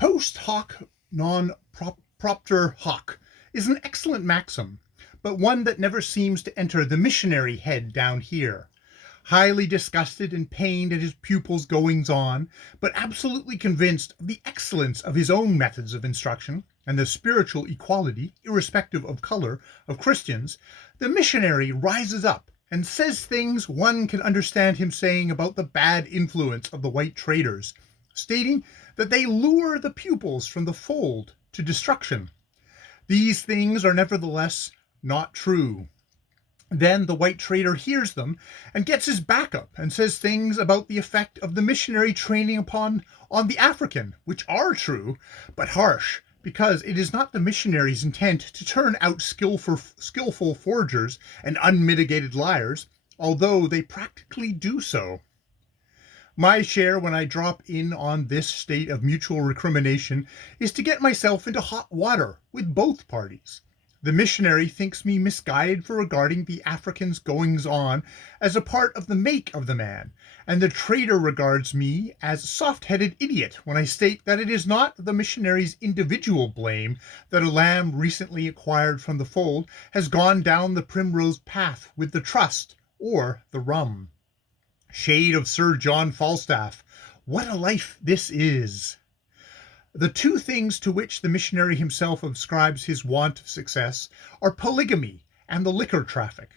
Post hoc non propter hoc is an excellent maxim, but one that never seems to enter the missionary head down here. Highly disgusted and pained at his pupils' goings on, but absolutely convinced of the excellence of his own methods of instruction and the spiritual equality, irrespective of color, of Christians, the missionary rises up and says things one can understand him saying about the bad influence of the white traders, stating that they lure the pupils from the fold to destruction. These things are nevertheless not true. Then the white trader hears them and gets his back up and says things about the effect of the missionary training on the African, which are true, but harsh, because it is not the missionary's intent to turn out skillful forgers and unmitigated liars, although they practically do so. My share when I drop in on this state of mutual recrimination is to get myself into hot water with both parties. The missionary thinks me misguided for regarding the African's goings-on as a part of the make of the man, and the trader regards me as a soft-headed idiot when I state that it is not the missionary's individual blame that a lamb recently acquired from the fold has gone down the primrose path with the trust or the rum. Shade of Sir John Falstaff, what a life this is! The two things to which the missionary himself ascribes his want of success are polygamy and the liquor traffic.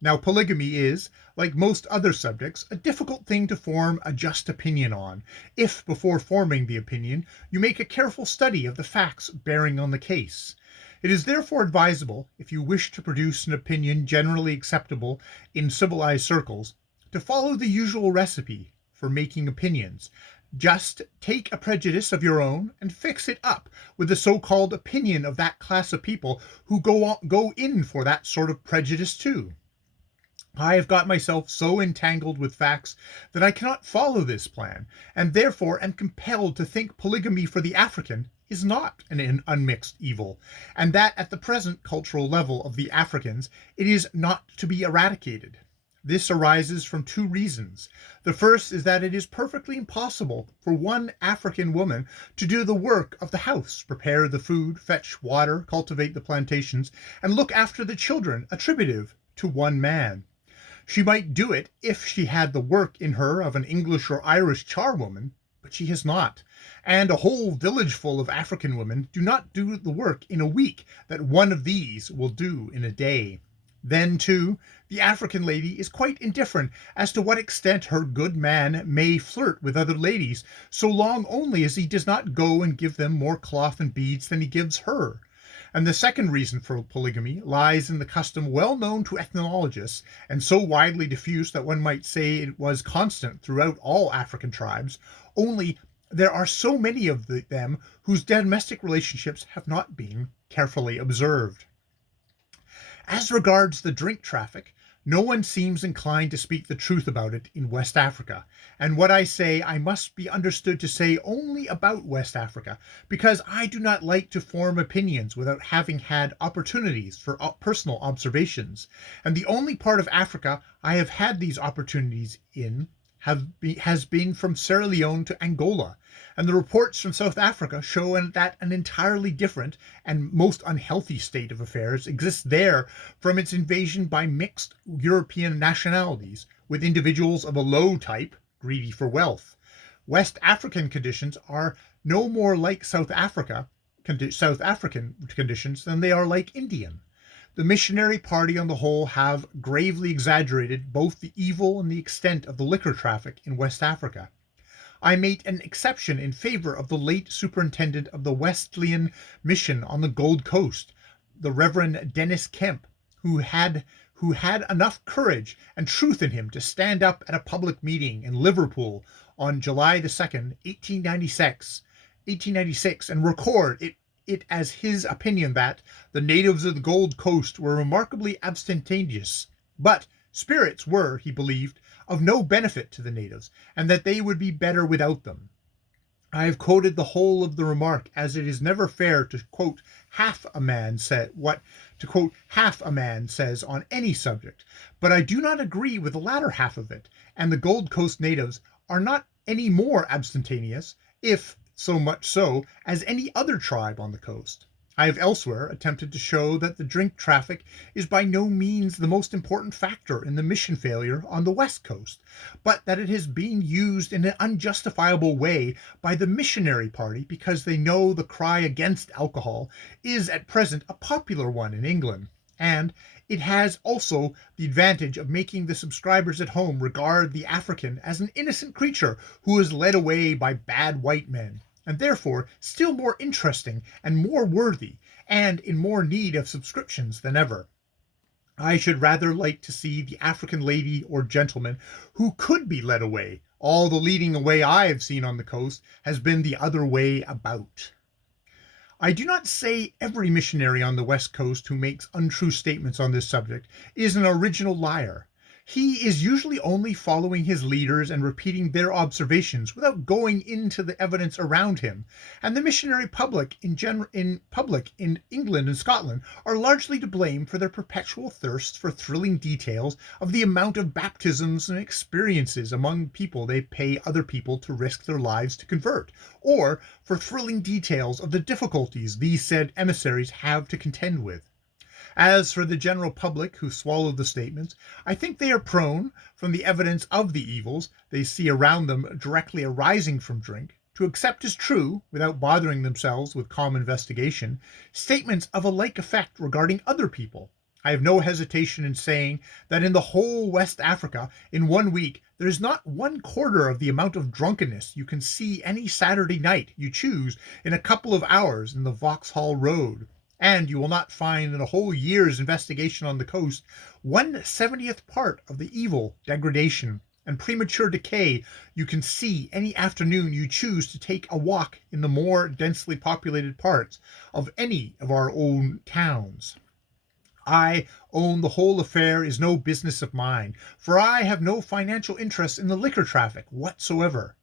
Now, polygamy is, like most other subjects, a difficult thing to form a just opinion on, if before forming the opinion you make a careful study of the facts bearing on the case. It is therefore advisable, if you wish to produce an opinion generally acceptable in civilized circles, to follow the usual recipe for making opinions. Just take a prejudice of your own and fix it up with the so-called opinion of that class of people who go in for that sort of prejudice too. I have got myself so entangled with facts that I cannot follow this plan, and therefore am compelled to think polygamy for the African is not an unmixed evil, and that at the present cultural level of the Africans it is not to be eradicated. This arises from two reasons. The first is that it is perfectly impossible for one African woman to do the work of the house, prepare the food, fetch water, cultivate the plantations, and look after the children attributive to one man. She might do it if she had the work in her of an English or Irish charwoman, but she has not, and a whole village full of African women do not do the work in a week that one of these will do in a day. Then, too, the African lady is quite indifferent as to what extent her good man may flirt with other ladies, so long only as he does not go and give them more cloth and beads than he gives her. And the second reason for polygamy lies in the custom well known to ethnologists, and so widely diffused that one might say it was constant throughout all African tribes, only there are so many of them whose domestic relationships have not been carefully observed. As regards the drink traffic, no one seems inclined to speak the truth about it in West Africa, and what I say I must be understood to say only about West Africa, because I do not like to form opinions without having had opportunities for personal observations, and the only part of Africa I have had these opportunities in has been from Sierra Leone to Angola, and the reports from South Africa show that an entirely different and most unhealthy state of affairs exists there from its invasion by mixed European nationalities, with individuals of a low type, greedy for wealth. West African conditions are no more like South African conditions than they are like Indian. The missionary party on the whole have gravely exaggerated both the evil and the extent of the liquor traffic in West Africa. I made an exception in favor of the late superintendent of the Wesleyan mission on the Gold Coast, the Reverend Dennis Kemp, who had enough courage and truth in him to stand up at a public meeting in Liverpool on July the 2nd, 1896, and record it as his opinion that the natives of the Gold Coast were remarkably abstemious, but spirits were, he believed, of no benefit to the natives, and that they would be better without them. I have quoted the whole of the remark, as it is never fair to quote half a man says on any subject, but I do not agree with the latter half of it, and the Gold Coast natives are not any more abstemious, if so much so as any other tribe on the coast. I have elsewhere attempted to show that the drink traffic is by no means the most important factor in the mission failure on the West Coast, but that it is being used in an unjustifiable way by the missionary party because they know the cry against alcohol is at present a popular one in England, and it has also the advantage of making the subscribers at home regard the African as an innocent creature who is led away by bad white men, and therefore still more interesting and more worthy, and in more need of subscriptions than ever. I should rather like to see the African lady or gentleman who could be led away. All the leading away I have seen on the coast has been the other way about. I do not say every missionary on the West Coast who makes untrue statements on this subject is an original liar. He is usually only following his leaders and repeating their observations without going into the evidence around him, and the missionary public in England and Scotland are largely to blame for their perpetual thirst for thrilling details of the amount of baptisms and experiences among people they pay other people to risk their lives to convert, or for thrilling details of the difficulties these said emissaries have to contend with. As for the general public who swallow the statements, I think they are prone, from the evidence of the evils they see around them directly arising from drink, to accept as true, without bothering themselves with calm investigation, statements of a like effect regarding other people. I have no hesitation in saying that in the whole West Africa, in 1 week, there is not 1/4 of the amount of drunkenness you can see any Saturday night you choose in a couple of hours in the Vauxhall Road. And you will not find in a whole year's investigation on the coast 1/70th part of the evil, degradation, and premature decay you can see any afternoon you choose to take a walk in the more densely populated parts of any of our own towns. I own the whole affair is no business of mine, for I have no financial interest in the liquor traffic whatsoever.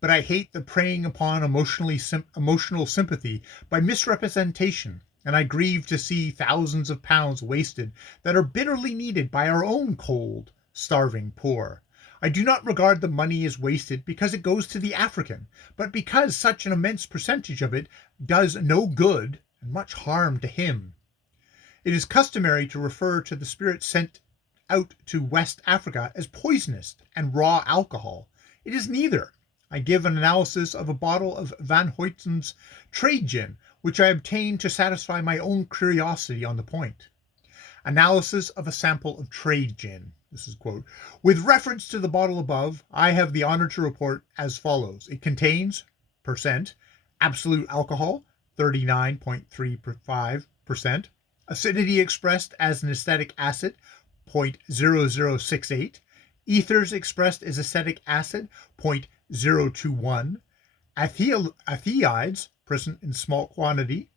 But I hate the preying upon emotional sympathy by misrepresentation, and I grieve to see thousands of pounds wasted that are bitterly needed by our own cold, starving poor. I do not regard the money as wasted because it goes to the African, but because such an immense percentage of it does no good and much harm to him. It is customary to refer to the spirit sent out to West Africa as poisonous and raw alcohol. It is neither. I give an analysis of a bottle of Van Hoyten's trade gin, which I obtained to satisfy my own curiosity on the point. Analysis of a sample of trade gin. This is quote. With reference to the bottle above, I have the honor to report as follows. It contains percent absolute alcohol, 39.35%, acidity expressed as an acetic acid, 0.0068, ethers expressed as acetic acid, 0.021, aldehydes present in small quantity,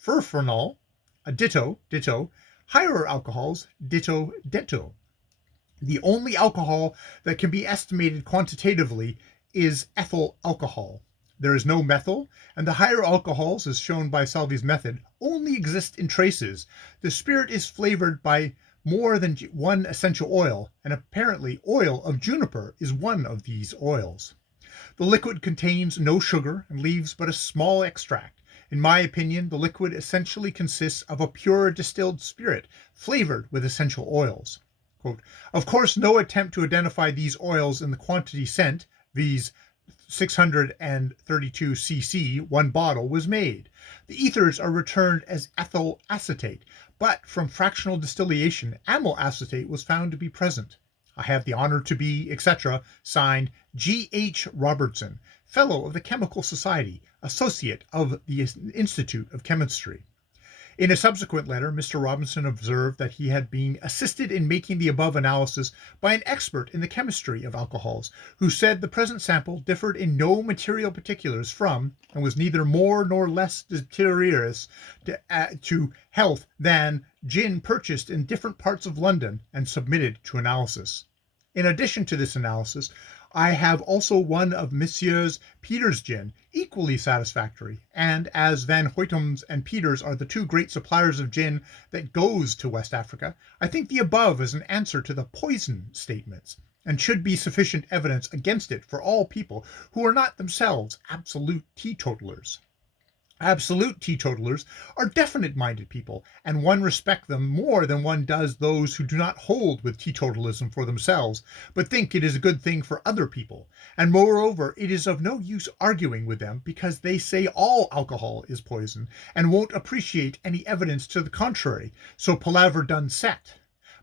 furfuranol, a ditto, higher alcohols, ditto. The only alcohol that can be estimated quantitatively is ethyl alcohol. There is no methyl, and the higher alcohols, as shown by Salvi's method, only exist in traces. The spirit is flavored by more than one essential oil, and apparently oil of juniper is one of these oils. The liquid contains no sugar and leaves but a small extract. In my opinion, the liquid essentially consists of a pure distilled spirit flavored with essential oils. Quote, of course, no attempt to identify these oils in the quantity sent, viz. 632 cc, one bottle, was made. The ethers are returned as ethyl acetate, but from fractional distillation, amyl acetate was found to be present. I have the honor to be, etc., signed G.H. Robertson, Fellow of the Chemical Society, Associate of the Institute of Chemistry. In a subsequent letter, Mr. Robinson observed that he had been assisted in making the above analysis by an expert in the chemistry of alcohols, who said the present sample differed in no material particulars from, and was neither more nor less deleterious to health than gin purchased in different parts of London and submitted to analysis. In addition to this analysis, I have also one of Messrs. Peters' gin, equally satisfactory, and as Van Hoyten's and Peters are the two great suppliers of gin that goes to West Africa, I think the above is an answer to the poison statements. and should be sufficient evidence against it for all people who are not themselves absolute teetotalers. Absolute teetotalers are definite-minded people, and one respects them more than one does those who do not hold with teetotalism for themselves, but think it is a good thing for other people. And moreover, it is of no use arguing with them, because they say all alcohol is poison, and won't appreciate any evidence to the contrary, so palaver done set.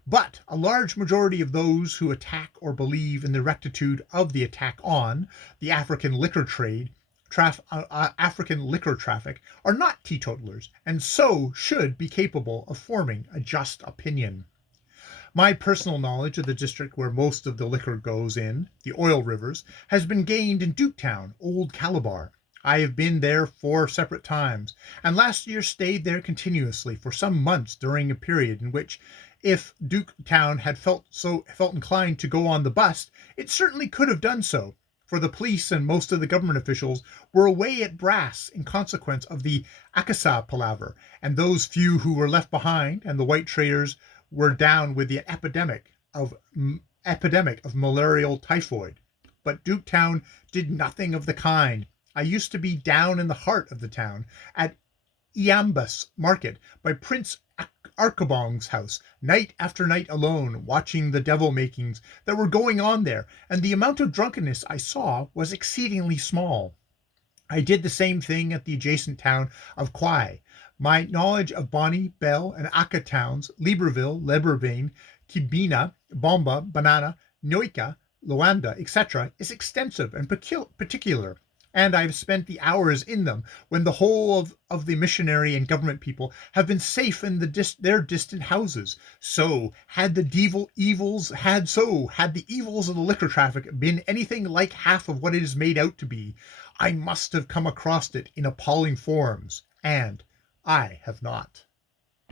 But a large majority of those who attack or believe in the rectitude of the attack on the African liquor traffic are not teetotalers, and so should be capable of forming a just opinion. My personal knowledge of the district where most of the liquor goes in, the oil rivers, has been gained in Duketown, Old Calabar. I have been there 4 separate times, and last year stayed there continuously for some months during a period in which, if Duketown had felt inclined to go on the bust, it certainly could have done so, for the police and most of the government officials were away at Brass in consequence of the Akasa palaver, and those few who were left behind and the white traders were down with the epidemic of malarial typhoid. But Duketown did nothing of the kind. I used to be down in the heart of the town at Iambus Market by Prince Arkabong's house, night after night alone, watching the devil makings that were going on there, and the amount of drunkenness I saw was exceedingly small. I did the same thing at the adjacent town of Kwai. My knowledge of Bonny, Bell, and Aka towns, Libreville, Lebervane, Kibina, Bomba, Banana, Noika, Luanda, etc., is extensive and particular, and I have spent the hours in them when the whole of the missionary and government people have been safe in their distant houses. So had the evils of the liquor traffic been anything like half of what it is made out to be, I must have come across it in appalling forms, and I have not.